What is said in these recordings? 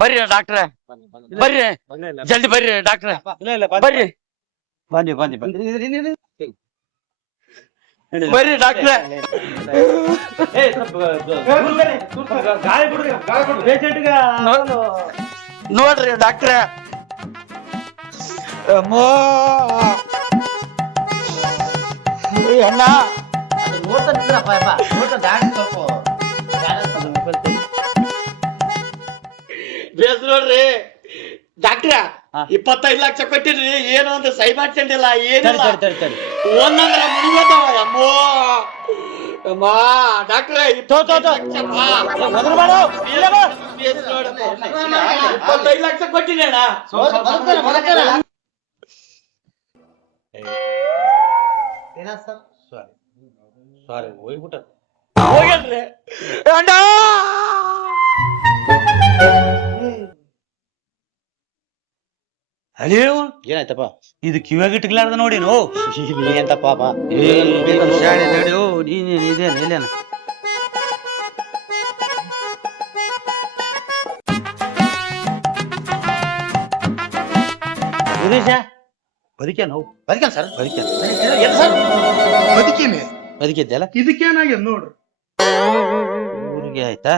ಬರ್ರಿ ಡಾಕ್ಟ್ರೆ, ಬರ್ರಿ ಜಲ್ದಿ ಬರ್ರಿ ಡಾಕ್ಟ್ರೆ, ಬರ್ರಿ ಬರ್ರಿ ಡಾಕ್ಟ್ರೆ. ನೋಡ್ರಿ ಡಾಕ್ಟ್ರೆ, ಅಣ್ಣ ಬೇಸ್ ನೋಡ್ರಿ ಡಾಕ್ಟ್ರ, 25 ಲಕ್ಷ ಕೊಟ್ಟಿದ್ರಿ, ಏನು ಒಂದು ಸೈ ಮಾಡ್ಕೊಂಡಿಲ್ಲ, ಏನಿಲ್ಲ. ಒಂದೊಂದ್ರ ಮುನಿಗೋತಾವ. ಅಮ್ಮೋ ಅಮ್ಮ ಡಾಕ್ಟ್ರೆ, 25 ಲಕ್ಷ ಕೊಟ್ಟಿನಿ ಅಣ್ಣ. ಹೋಗ್ಯಾನ್ರಿ ಅಣ್ಣ. ಅಯ್ಯೋ ಏನಾಯ್ತಪ್ಪ? ಇದು ಕಿವಿಯಾಗ ಇಟ್ಲಾರ್ದ ನೋಡಿ ನೋ ಎಂತ ಪಾಪ ಇದೇನ ಬದುಕ್ಯಾನ ನಾವು ಬದುಕೇನ್ ಸರ್? ಬದುಕ್ಯಾನ ಏನು ಸರ್? ಬದುಕಿನಿ ಬದುಕಿದ್ದೆಲ್ಲ ಇದಕ್ಕೇನಾಗ್ಯದ ನೋಡ್ರಿ. ಊರಿಗೆ ಆಯ್ತಾ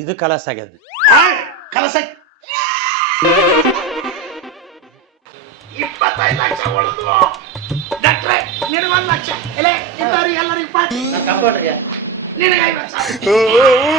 ಇದು ಕಲಸ ಆಗ್ಯದ. ಕಲಸ 25 ಲಕ್ಷ ಉಳಿದು ಡಾಕ್ಟ್ರೆ, ನಿನಗೆ 1 ಲಕ್ಷ, ಎಲ್ಲರಿಗೂ 10, ನಿನಗೆ 50.